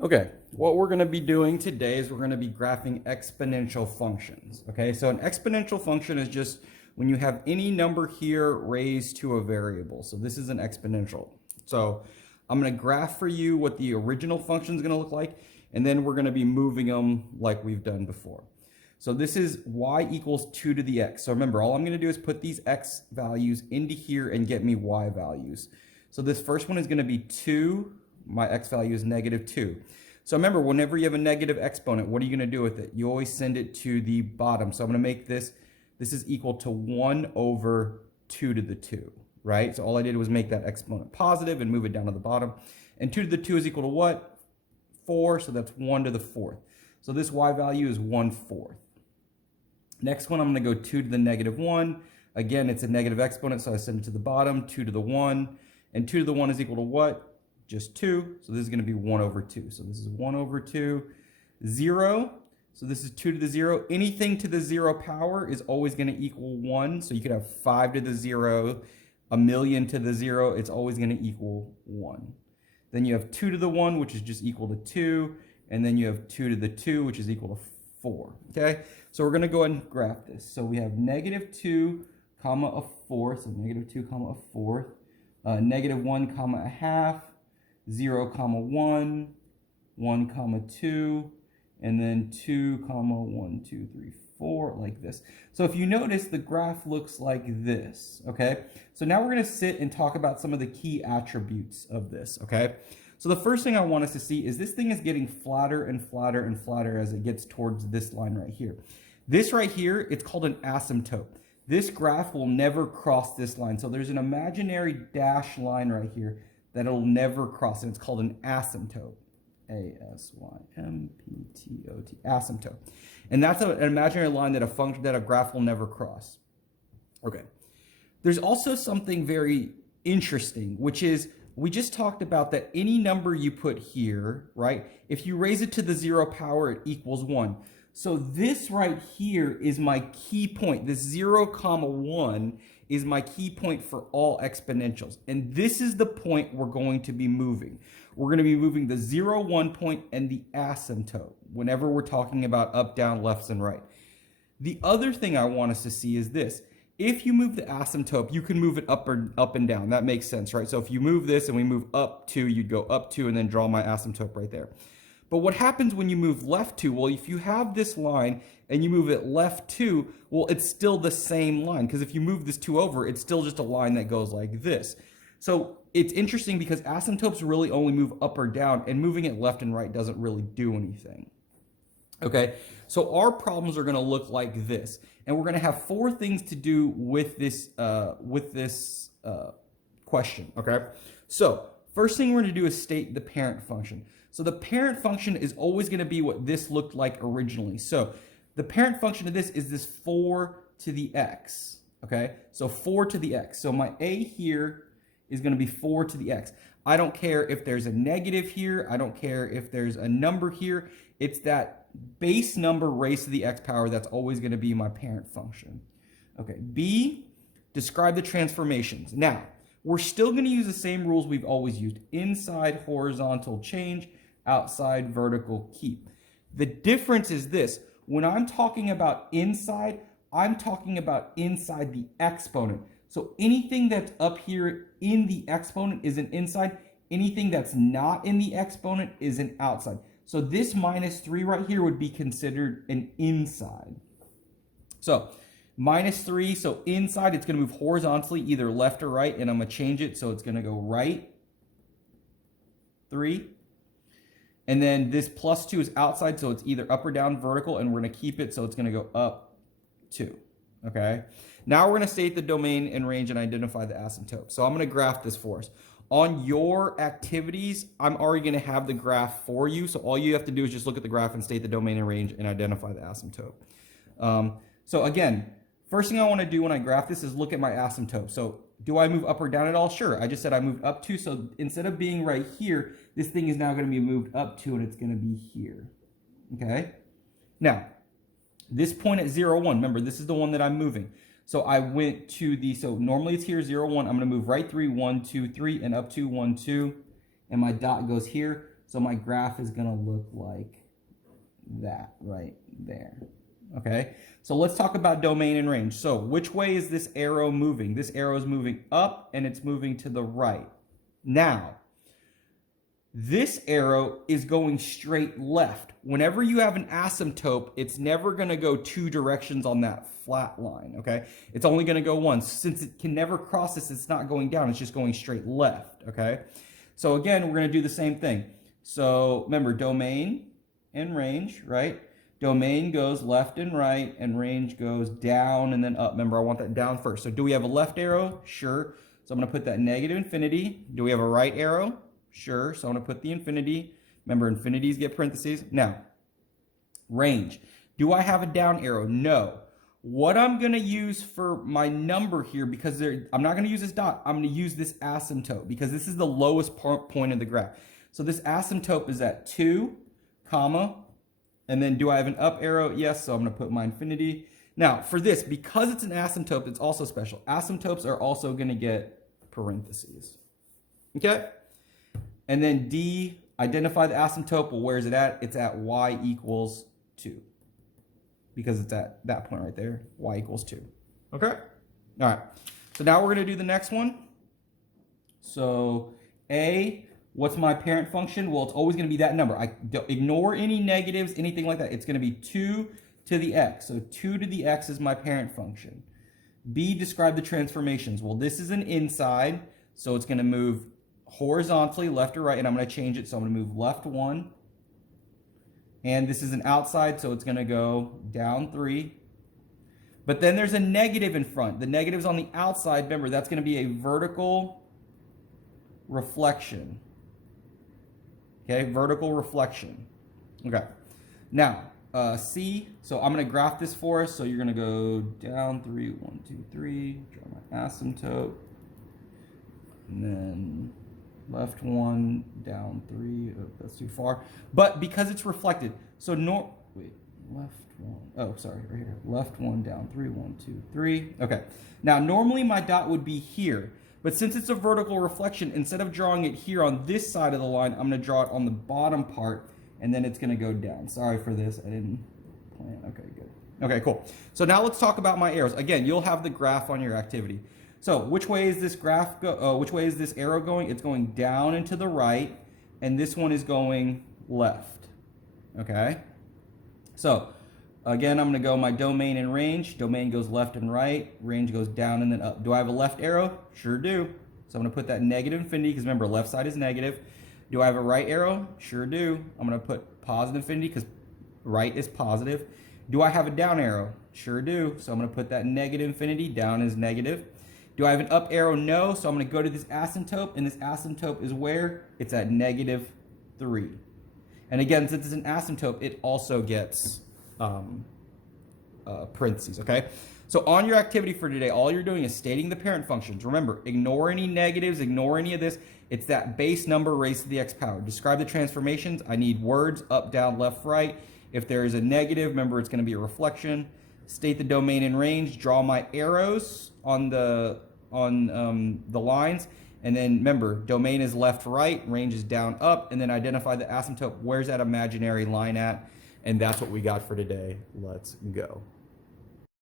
Okay, what we're going to be doing today is we're going to be graphing exponential functions. Okay, so an exponential function is just when you have any number here raised to a variable. So this is an exponential. So I'm going to graph for you what the original function is going to look like, and then we're going to be moving them like we've done before. So this is y equals 2 to the x. So remember, all I'm going to do is put these x values into here and get me y values. So this first one is going to be 2. My x value is -2. So remember, whenever you have a negative exponent, what are you going to do with it? You always send it to the bottom. So I'm going to make this is equal to 1 over 2 to the 2, right? So all I did was make that exponent positive and move it down to the bottom. And 2 to the 2 is equal to what? 4, so that's 1 to the 4th. So this y value is 1/4. Next one, I'm going to go 2 to the -1. Again, it's a negative exponent, so I send it to the bottom, 2 to the 1. And 2 to the 1 is equal to what? Just 2, so this is going to be 1 over 2. So this is 1 over 2, 0. So this is 2 to the 0. Anything to the 0 power is always going to equal 1. So you could have 5 to the 0, a million to the 0. It's always going to equal 1. Then you have 2 to the 1, which is just equal to 2. And then you have 2 to the 2, which is equal to 4. Okay, so we're going to go ahead and graph this. So we have -2 comma a fourth, so -2 comma a fourth, -1 comma a half, 0 comma 1, 1 comma 2, and then 2 comma 1, 2, 3, 4, like this. So if you notice, the graph looks like this, okay? So now we're going to sit and talk about some of the key attributes of this, okay? So the first thing I want us to see is this thing is getting flatter and flatter and flatter as it gets towards this line right here. This right here, it's called an asymptote. This graph will never cross this line. So there's an imaginary dash line right here that it'll never cross, and it's called an asymptote. A-S-Y-M-P-T-O-T, asymptote. And that's an imaginary line that a graph will never cross. Okay. There's also something very interesting, which is we just talked about that any number you put here, right? If you raise it to the 0 power, it equals 1. So this right here is my key point. This 0, 1 is my key point for all exponentials. And this is the point we're going to be moving. We're going to be moving the 0, 1 point and the asymptote whenever we're talking about up, down, lefts, and right. The other thing I want us to see is this. If you move the asymptote, you can move it up and down. That makes sense, right? So if you move this and we move up 2, you'd go up 2 and then draw my asymptote right there. But what happens when you move left 2? Well, if you have this line and you move it left 2, well, it's still the same line. Because if you move this 2 over, it's still just a line that goes like this. So it's interesting because asymptotes really only move up or down, and moving it left and right doesn't really do anything. Okay, so our problems are going to look like this. And we're going to have 4 things to do with this question, okay? So first thing we're going to do is state the parent function. So the parent function is always going to be what this looked like originally. So the parent function of this is this 4 to the x, okay? So 4 to the x. So my a here is going to be 4 to the x. I don't care if there's a negative here. I don't care if there's a number here. It's that base number raised to the x power that's always going to be my parent function. Okay, b, describe the transformations. Now, we're still going to use the same rules we've always used. Inside horizontal change, outside vertical keep. The difference is this. When I'm talking about inside, I'm talking about inside the exponent. So anything that's up here in the exponent is an inside. Anything that's not in the exponent is an outside. So this -3 right here would be considered an inside. So -3, so inside, it's going to move horizontally, either left or right, and I'm going to change it, so it's going to go right 3. And then this +2 is outside, so it's either up or down vertical, and we're going to keep it, so it's going to go up 2. Okay? Now we're going to state the domain and range and identify the asymptote. So I'm going to graph this for us. On your activities, I'm already going to have the graph for you. So all you have to do is just look at the graph and state the domain and range and identify the asymptote. So again, first thing I want to do when I graph this is look at my asymptote. So do I move up or down at all? Sure. I just said I moved up 2. So instead of being right here, this thing is now going to be moved up 2 and it's going to be here. Okay. Now, this point at 0, 1, remember, this is the one that I'm moving. So I went to the, so normally it's here 0, 1. I'm going to move right 3, 1, 2, 3, and up 2, 1, 2. And my dot goes here. So my graph is going to look like that right there. Okay, so let's talk about domain and range. So which way is this arrow moving? This arrow is moving up and it's moving to the right. Now, this arrow is going straight left. Whenever you have an asymptote, it's never going to go two directions on that flat line, okay? It's only going to go one. Since it can never cross this, it's not going down. It's just going straight left, okay? So again, we're going to do the same thing. So remember, domain and range, right? Domain goes left and right, and range goes down and then up. Remember, I want that down first. So do we have a left arrow? Sure. So I'm going to put that negative infinity. Do we have a right arrow? Sure. So I'm going to put the infinity. Remember, infinities get parentheses. Now, range. Do I have a down arrow? No. What I'm going to use for my number here, because I'm not going to use this dot, I'm going to use this asymptote, because this is the lowest point of the graph. So this asymptote is at 2, comma, and then do I have an up arrow? Yes, so I'm going to put my infinity. Now, for this, because it's an asymptote, it's also special. Asymptotes are also going to get parentheses. Okay? And then D, identify the asymptote. Well, where is it at? It's at y equals 2. Because it's at that point right there, y equals 2. Okay? All right. So now we're going to do the next one. So A, what's my parent function? Well, it's always going to be that number. Ignore any negatives, anything like that. It's going to be 2 to the x. So 2 to the x is my parent function. B, describe the transformations. Well, this is an inside, so it's going to move horizontally, left or right, and I'm going to change it. So I'm going to move left 1. And this is an outside, so it's going to go down 3. But then there's a negative in front. The negative's on the outside. Remember, that's going to be a vertical reflection. Okay, vertical reflection. Okay. Now, C, so I'm going to graph this for us. So you're going to go down 3, 1, 2, 3, draw my asymptote. And then left 1, down 3, oh, that's too far. But because it's reflected, so left 1, oh, sorry, right here. Left 1, down 3, 1, 2, 3. Okay. Now, normally my dot would be here. But since it's a vertical reflection, instead of drawing it here on this side of the line, I'm going to draw it on the bottom part, and then it's going to go down. Sorry for this. I didn't plan. Okay, good. Okay, cool. So now let's talk about my arrows. Again, you'll have the graph on your activity. So which way is this graph which way is this arrow going? It's going down and to the right, and this one is going left. Okay? So again, I'm going to go my domain and range. Domain goes left and right. Range goes down and then up. Do I have a left arrow? Sure do. So I'm going to put that negative infinity, because remember, left side is negative. Do I have a right arrow? Sure do. I'm going to put positive infinity, because right is positive. Do I have a down arrow? Sure do. So I'm going to put that negative infinity. Down is negative. Do I have an up arrow? No. So I'm going to go to this asymptote, and this asymptote is where? It's at negative 3. And again, since it's an asymptote, it also gets parentheses, okay? So on your activity for today, all you're doing is stating the parent functions. Remember, ignore any negatives, ignore any of this. It's that base number raised to the x power. Describe the transformations. I need words, up, down, left, right. If there is a negative, remember it's going to be a reflection. State the domain and range. Draw my arrows on the lines. And then remember, domain is left, right, range is down, up, and then identify the asymptote. Where's that imaginary line at? And that's what we got for today. Let's go.